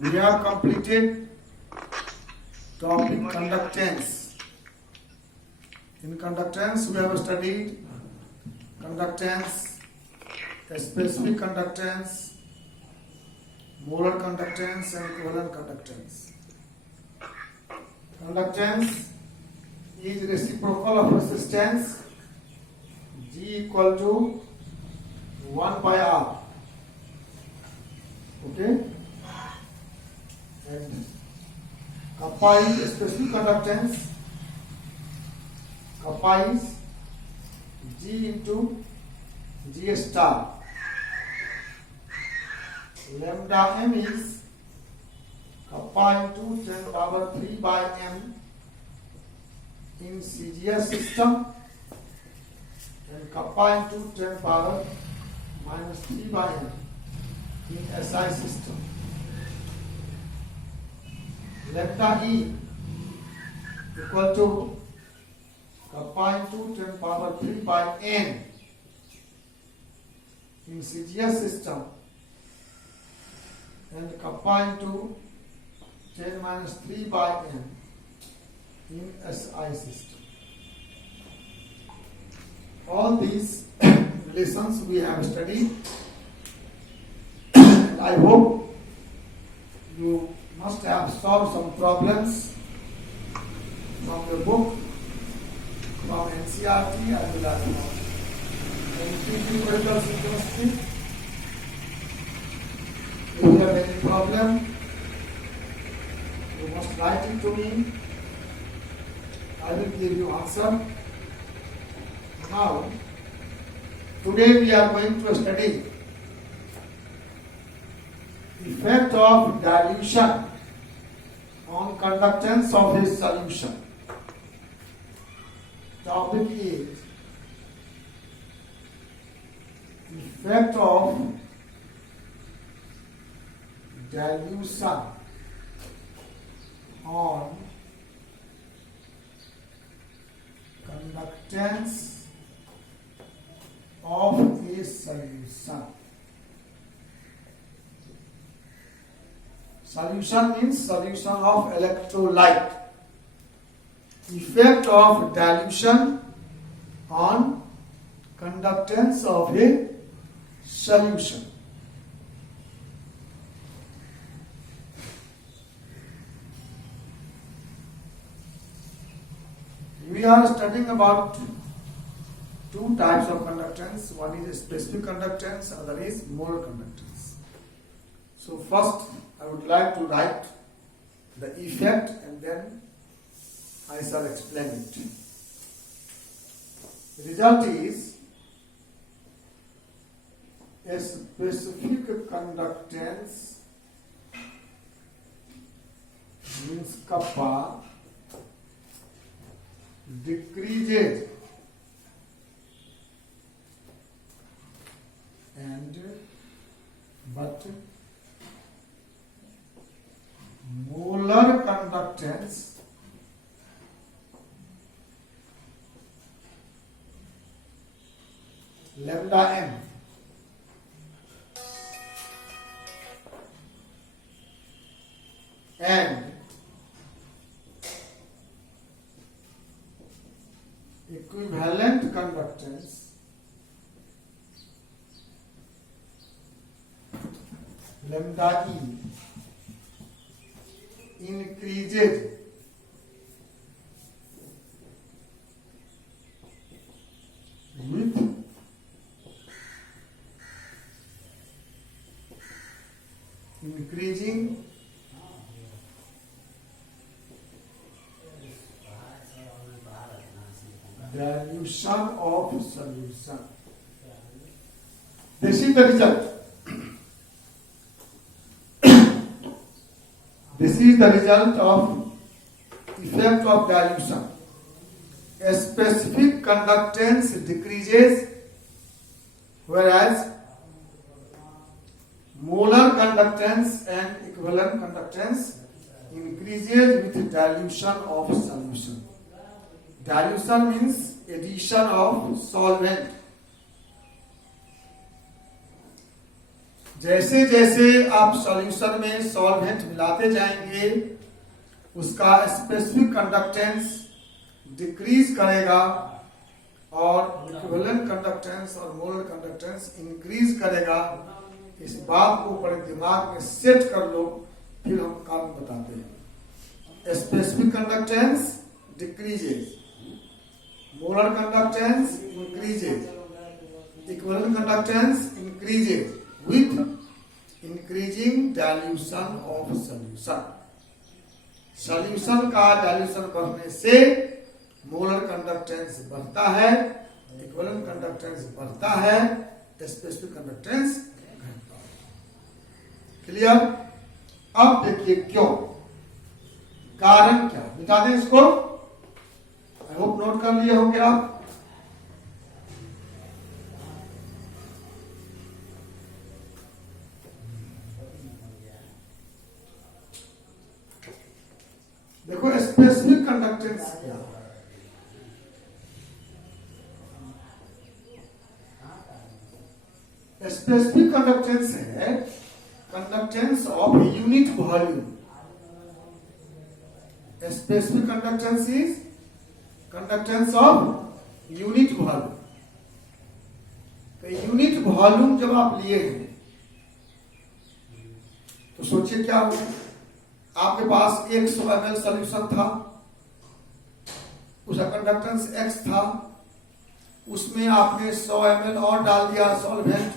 We have completed topic conductance. In conductance, we have studied conductance, specific conductance, molar conductance, and equivalent conductance. Conductance is reciprocal of resistance G equal to 1 by R. Okay? And kappa is specific conductance. Kappa is G into G star. Lambda m is kappa into 10 power 3 by m in CGS system, and kappa into 10 power minus 3 by m in SI system. Lambda E equal to kappa into 10 power 3 by n in CGS system, and kappa into 10 minus 3 by n in SI system. All these relations we have studied, and I hope you must have solved some problems from the book, from NCERT as well as from NPT Medical Chemistry. If you have any problem, you must write it to me. I will give you answer. Now, today we are going to study effect of dilution on conductance of a solution. Topic is effect of dilution on conductance of a solution. Solution means solution of electrolyte. Effect of dilution on conductance of a solution. We are studying about two types of conductance. One is specific conductance, other is molar conductance. So first I would like to write the effect and then I shall explain it. The result is a specific conductance means kappa decreases but molar conductance lambda m and equivalent conductance lambda E increases with increasing dilution of solution. This is the result. This is the result of effect of dilution. A specific conductance decreases, whereas molar conductance and equivalent conductance increases with dilution of solution. Dilution means addition of solvent. जैसे जैसे आप solution में solvent मिलाते जाएंगे उसका specific conductance decrease करेगा और equivalent conductance और मोलर कंडक्टेंस इंक्रीज करेगा। इस बात को बड़े दिमाग में सेट कर लो, फिर हम काम बताते हैं। Specific conductance decreases, molar conductance increases, equivalent conductance increases with increasing dilution of solution। Solution का डाइल्यूशन बढ़ने से मोलर कंडक्टेंस बढ़ता है, इक्विवेलेंट कंडक्टेंस बढ़ता है, स्पेसिफिक कंडक्टेंस घटता है। क्लियर? अब देखिए क्यों, कारण क्या, बता दें इसको। आई होप नोट कर लिए होंगे आप। देखो स्पेसिफिक कंडक्टेंस क्या है। स्पेसिफिक कंडक्टेंस है conductance of unit volume. Specific conductance is conductance of unit volume. तो यूनिट वॉल्यूम जब आप लिए हैं तो सोचिए क्या हुआ, आपके पास 100 ml सॉल्यूशन था, उसका कंडक्टेंस x था, उसमें आपने 100 ml और डाल दिया सॉल्वेंट,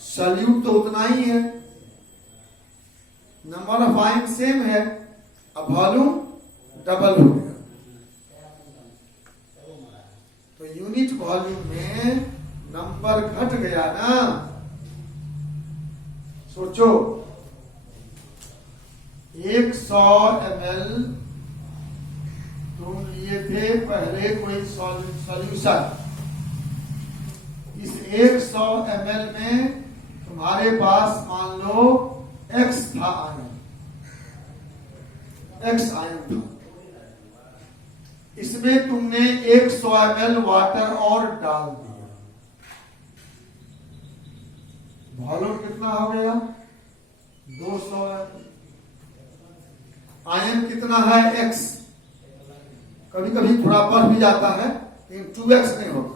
सॉल्यूट तो उतना ही है, नंबर ऑफ आयन सेम है, अब वॉल्यूम डबल हो गया। तो यूनिट वॉल्यूम में नंबर घट गया ना। सोचो 100 ml तुम लिए थे पहले कोई सॉल्यूशन, इस 100 ml में तुम्हारे पास मान लो x था आयन, x आयन था, इसमें तुमने 100 ml वाटर और डाल दिया, वॉल्यूम कितना हो गया 200 ml। आयन कितना है x, कभी कभी थोड़ा बढ़ भी जाता है लेकिन 2x नहीं होता।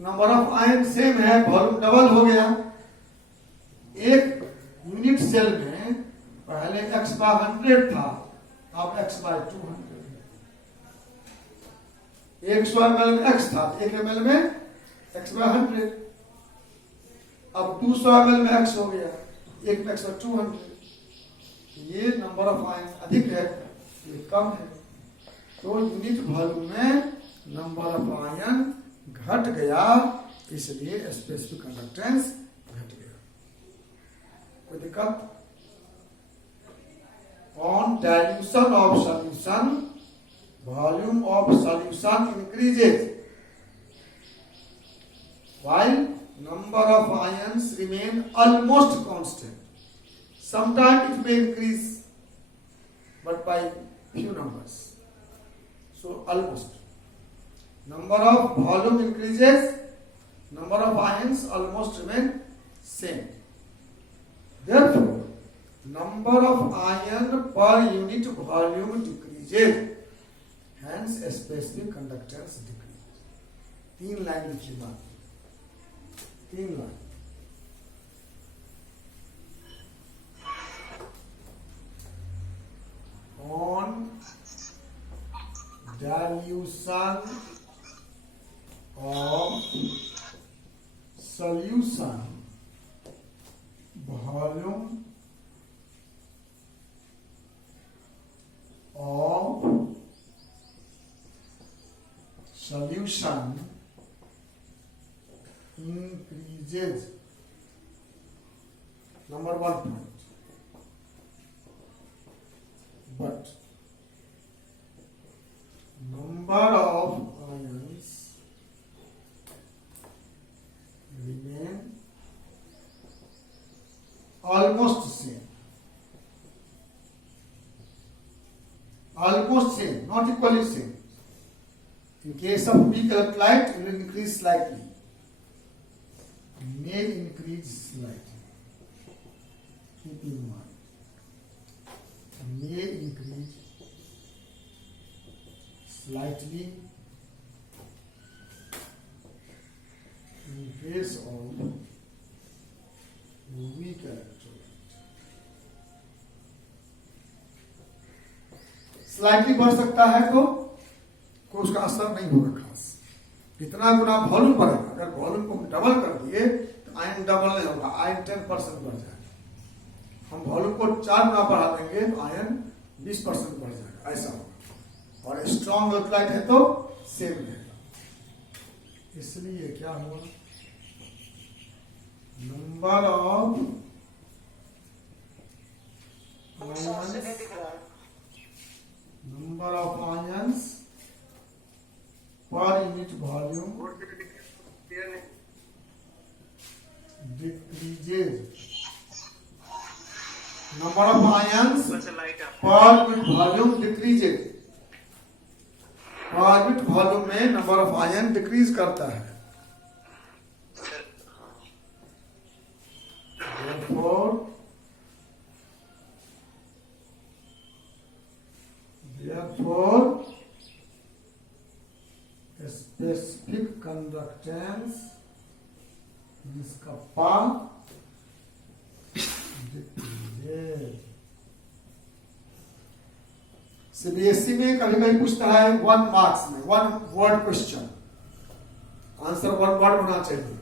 नंबर ऑफ आयन सेम है, वॉल्यूम डबल हो गया। एक यूनिट सेल में पहले x/100 था, अब x/200। 100 ml में x था, 1 ml में x/100, अब 200 ml में x हो गया, 1 में x/200। ये नंबर ऑफ आयन अधिक है, ये कम है, तो यूनिट वॉल्यूम में नंबर ऑफ आयन घट गया, इसलिए स्पेसिफिक कंडक्टेंस घट गया। कोई दिक्कत? On dilution of solution volume of solution increases while number of ions remain almost constant. Sometimes it may increase, but by few numbers. So almost. Number of volume increases, number of ions almost remain same. Therefore, number of ion per unit volume decreases. Hence, specific conductance decreases. 3 line लिखिए बात, 3 line. On dilution of solution volume of solution increases. Number 1 point. But number of ions remain almost same. Almost same, not equally same. In case of weak electrolyte, it will increase slightly. may increase slightly. Keep in mind. May increase slightly in case of weak electrolyte. Slightly बढ़ सकता है तो कोई उसका असर नहीं होगा खास। कितना गुना वॉल्यूम बढ़ेगा, अगर वॉल्यूम को डबल कर दिए तो आयन डबल नहीं होगा, आयन 10% बढ़ जाएगा। हम वॉल्यूम को 4 गुना बढ़ा देंगे तो आयन 20% बढ़ जाएगा, ऐसा होगा। और स्ट्रॉन्ग इलेक्ट्रोलाइट है तो सेम रहेगा। इसलिए क्या हुआ, number of ions per unit volume decreases. Number of ions per unit volume decreases. per unit volume में number of ion decrease करता है। Therefore, specific conductance means kappa decreases. CBSE में कभी कभी पूछता है 1 मार्क्स में 1 वर्ड क्वेश्चन, आंसर 1 वर्ड होना चाहिए।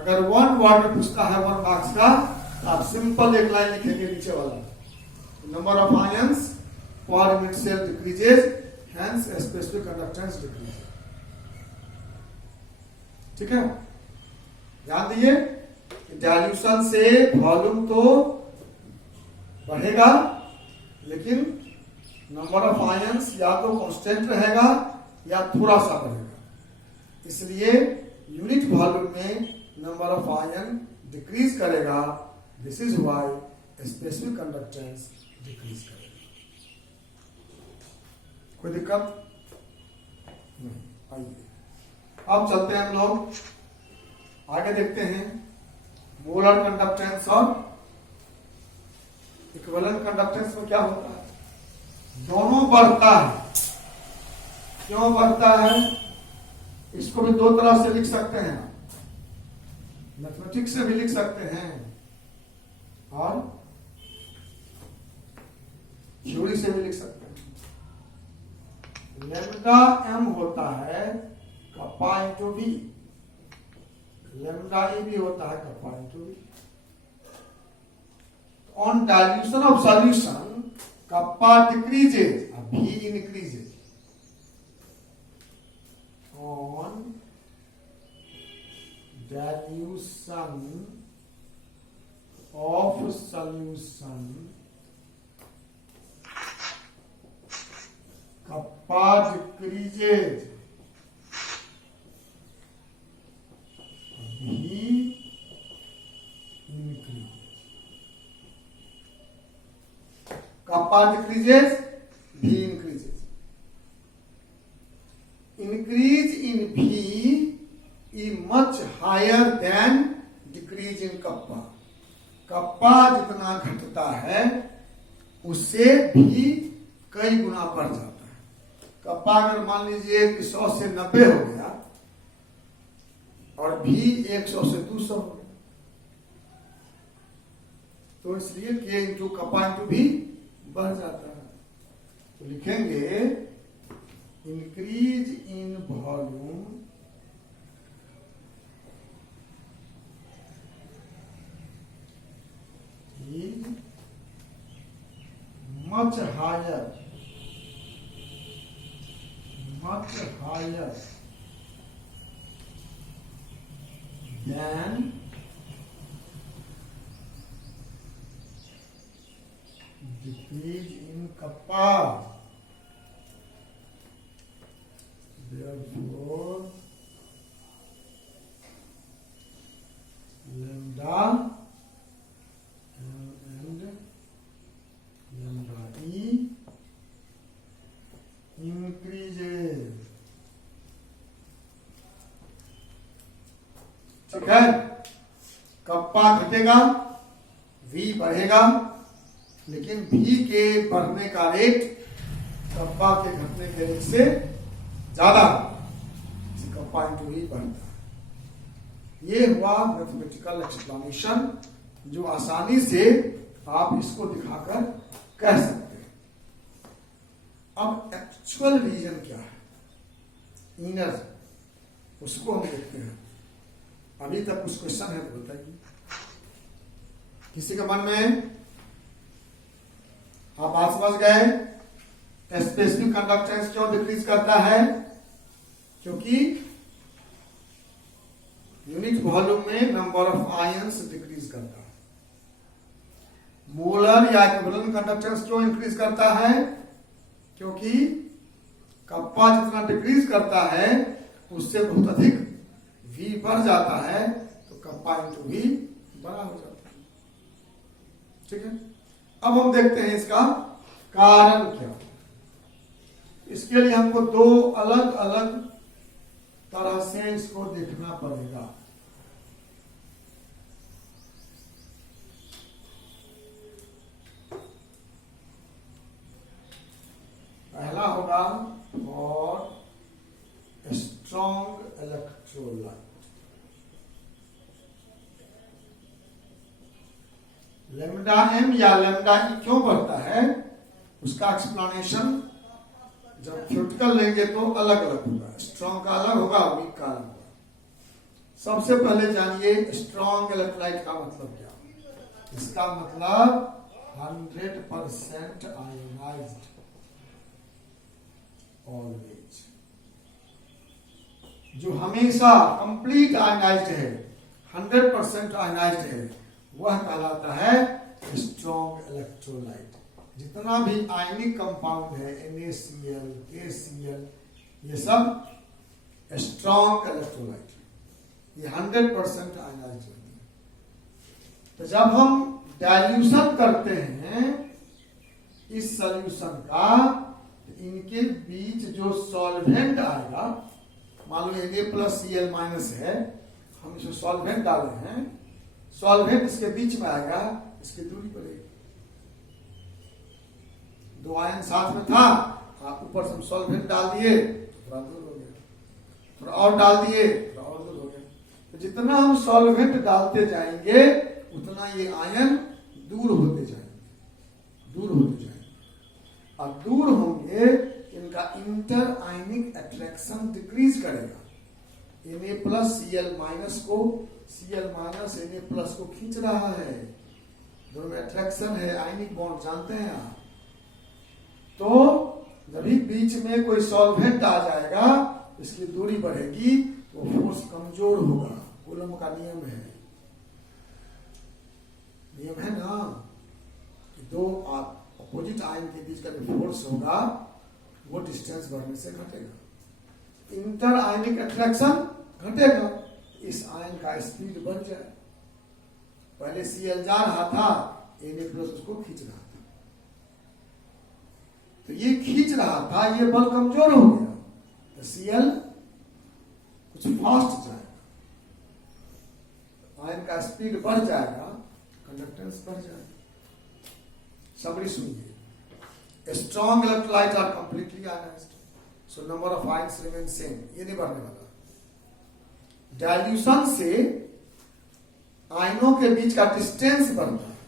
अगर 1 वर्ड में पूछता है 1 मार्क्स का, आप सिंपल एक लाइन लिखेंगे नीचे वाला, number of ions per unit cell decreases, hence specific conductance decreases. ठीक है, ध्यान दीजिए, डाइल्यूशन से वॉल्यूम तो बढ़ेगा लेकिन नंबर ऑफ आयंस या तो कांस्टेंट रहेगा या थोड़ा सा बढ़ेगा। इसलिए यूनिट वॉल्यूम में नंबर ऑफ आयन डिक्रीज करेगा। This is why specific conductance decrease करेगा। कोई दिक्कत नहीं? आइए अब चलते हैं हम लोग आगे, देखते हैं मोलर कंडक्टेंस और इक्विवेलेंट कंडक्टेंस में क्या होता है। दोनों बढ़ता है। क्यों बढ़ता है? इसको भी 2 तरह से लिख सकते हैं, मैथमेटिक्स से भी लिख सकते हैं और थ्योरी से भी लिख सकते हैं। लैम्डा एम होता है kappa into B, lambda E भी होता है kappa into B. On dilution of solution kappa decreases and V increases. On dilution of solution, kappa decreases, V increases. Kappa decreases, V increases. Increase in V is much higher than decrease in kappa. kappa जितना घटता है उससे भी कई गुना बढ़ जाता है। kappa अगर मान लीजिए कि 100 से 90 हो गया और V 100 से 200 हो गया, तो इसलिए K into kappa into V बढ़ जाता है। तो लिखेंगे increase in volume is much higher than decrease in kappa. Therefore, lambda and lambda E increases. ठीक है, घटेगा, V बढ़ेगा, लेकिन V के बढ़ने का रेट कप्पा के घटने के रेट से ज्यादा, कप्पा इंटू V बढ़ता है। ये हुआ मैथमेटिकल एक्सप्लेनेशन, जो आसानी से आप इसको दिखाकर कह सकते हैं। अब एक्चुअल रीजन क्या है, इनर, उसको हम देखते हैं। अभी तक कुछ क्वेश्चन है तो बताइए किसी के मन में। आप बात समझ गए? स्पेसिफिक कंडक्टेंस क्यों डिक्रीज करता है? क्योंकि यूनिट वॉल्यूम में नंबर ऑफ आयंस डिक्रीज करता है। मोलर या इक्विवेलेंट कंडक्टेंस क्यों इंक्रीज करता है? क्योंकि कप्पा जितना डिक्रीज करता है उससे बहुत अधिक V बढ़ जाता है, तो कप्पा इंटू V बड़ा हो जाता है। ठीक है, अब हम देखते हैं इसका कारण क्या। इसके लिए हमको दो अलग अलग तरह से इसको देखना पड़ेगा। पहला होगा for strong electrolyte. Lambda M या लैम्डा ई क्यों बढ़ता है, उसका एक्सप्लेनेशन जब थ्योरेटिकल लेंगे तो अलग अलग होगा। स्ट्रॉन्ग का अलग होगा, वीक का अलग होगा। सबसे पहले जानिए स्ट्रॉन्ग इलेक्ट्रोलाइट का मतलब क्या। इसका मतलब 100% आयोनाइज्ड, ऑलवेज, जो हमेशा कंप्लीट आयनाइज्ड है, 100% आयनाइज्ड है, वह कहलाता है स्ट्रॉन्ग इलेक्ट्रोलाइट। जितना भी आयनिक कंपाउंड है, NaCl, KCl, ये सब स्ट्रॉन्ग इलेक्ट्रोलाइट, ये 100% आयनाइज्ड होते हैं। तो जब हम डाइल्यूशन करते हैं इस सॉल्यूशन का, इनके बीच जो सॉल्वेंट आएगा, मान लो Na+Cl- है, हम इसमें सॉल्वेंट डाले हैं, सॉल्वेंट इसके बीच में आएगा, इसकी दूरी बढ़ेगी। दो आयन साथ में था, आप ऊपर से सॉल्वेंट डाल दिए, थोड़ा दूर हो गया, थोड़ा और डाल दिए, थोड़ा और दूर हो गया। तो जितना हम सॉल्वेंट डालते जाएंगे उतना ये आयन दूर होते जाएंगे, दूर होते जाएंगे। अब दूर होंगे, इनका इंटर आयनिक अट्रैक्शन डिक्रीज करेगा। Na+Cl- को, Cl- Na+ को खींच रहा है, दोनों में अट्रैक्शन है, आयनिक बॉन्ड जानते हैं आप। तो जब भी बीच में कोई सॉल्वेंट आ जाएगा, इसकी दूरी बढ़ेगी, तो फोर्स कमजोर होगा। कूलम का नियम है, नियम है ना, कि दो अपोजिट आयन के बीच का जो फोर्स होगा वो डिस्टेंस बढ़ने से घटेगा। इंटर आयनिक अट्रैक्शन घटेगा, इस आयन का स्पीड बढ़ जाए। पहले Cl जा रहा था, Na+ उसको खींच रहा था, तो ये खींच रहा था, ये बल कमजोर हो गया, तो Cl कुछ फास्ट जाएगा, आयन का स्पीड बढ़ जाएगा, कंडक्टेंस बढ़ जाएगा। समरी सुनिए, strong electrolyte are completely ionised, so number of ions remain same, ये नहीं बढ़ने वाला। डाइल्यूशन से आयनों के बीच का डिस्टेंस बढ़ता है,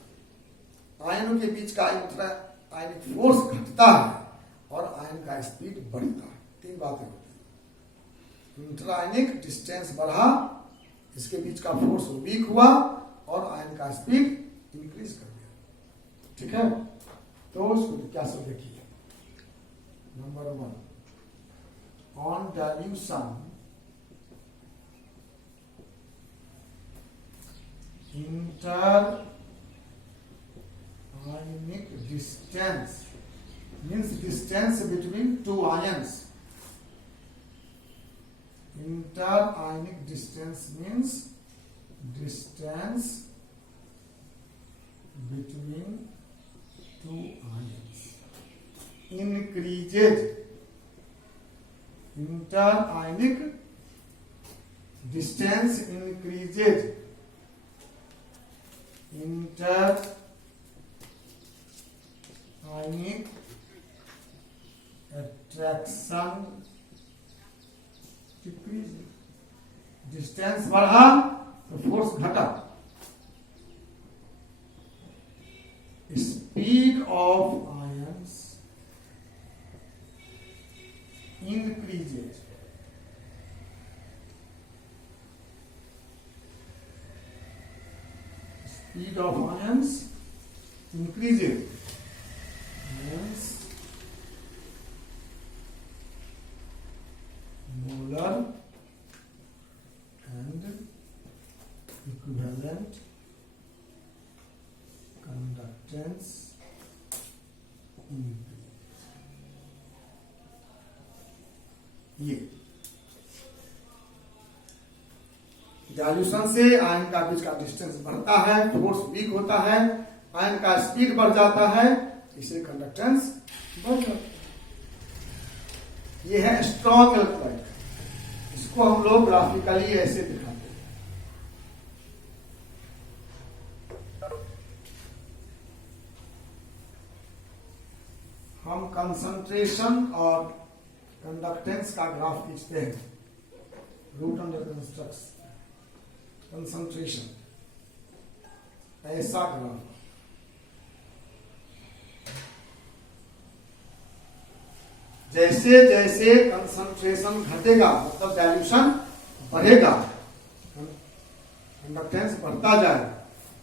आयनों के बीच का इंट्रा आयनिक फोर्स घटता है और आयन का स्पीड बढ़ता है। तीन बातें होती हैं। इंट्रा आयनिक डिस्टेंस बढ़ा, इसके बीच का फोर्स वीक हुआ और आयन का स्पीड इंक्रीज कर दिया। ठीक है, तो उसको क्या सब देखिए। Number 1, on dilution inter ionic distance means distance between two ions. Inter-ionic distance means distance between two ions increases. Inter-ionic distance increases inter attraction decrease, distance बढ़ा तो फोर्स घटा, speed of ions increases, speed of ions increases, means molar and equivalent conductance increase. ये dilution से ion का बीच का distance बढ़ता है, force week होता है, आयन का स्पीड बढ़ जाता है, इससे कंडक्टेंस बढ़ जाता है। ये है स्ट्रॉन्ग इलेक्ट्रोलाइट, इसको हम लोग ग्राफिकली ऐसे दिखाते हैं। हम कंसंट्रेशन और कंडक्टेंस का ग्राफ खींचते हैं, रूट अंडर कंस्ट्रक्शन, कंसंट्रेशन ऐसा ग्राफ, जैसे जैसे कंसंट्रेशन घटेगा मतलब डाइल्यूशन बढ़ेगा, कंडक्टेंस बढ़ता जाएगा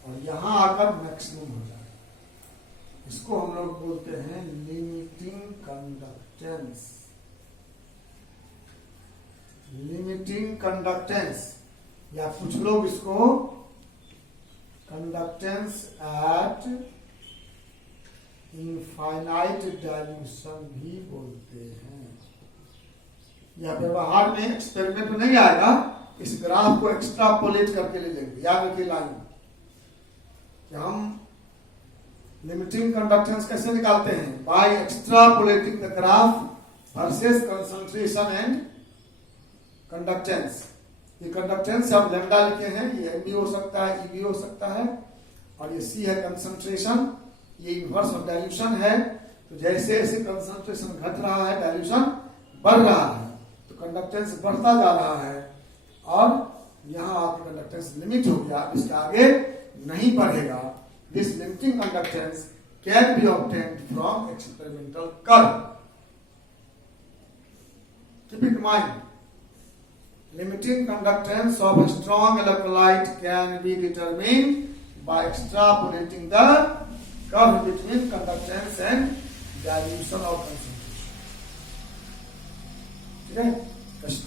और यहां आकर मैक्सिमम हो जाएगा। इसको हम लोग बोलते हैं लिमिटिंग कंडक्टेंस, लिमिटिंग कंडक्टेंस, या कुछ लोग इसको कंडक्टेंस एट इनफाइनाइट डाइल्यूशन भी बोलते हैं। यह व्यवहार में एक्सपेरिमेंट में नहीं आएगा, इस ग्राफ को एक्स्ट्रापोलेट करके ले लेंगे। याद रखिए लाइन कि हम लिमिटिंग कंडक्टेंस कैसे निकालते हैं, by extrapolating the graph versus concentration and conductance. ये कंडक्टेंस हम लैम्डा लिखे हैं, ये एम भी हो सकता है, ई भी हो सकता है, और ये सी है कंसंट्रेशन, ये इनवर्स ऑफ डाइल्यूशन है। तो जैसे जैसे कंसंट्रेशन घट रहा है डाइल्यूशन बढ़ रहा है, तो कंडक्टेंस बढ़ता जा रहा है और यहां आपका कंडक्टेंस लिमिट हो गया, इसके आगे नहीं बढ़ेगा। This limiting conductance can be obtained from experimental curve. Keep it mind, limiting conductance of a strong electrolyte can be determined by extrapolating the curve between conductance and dilution of concentration. ठीक है?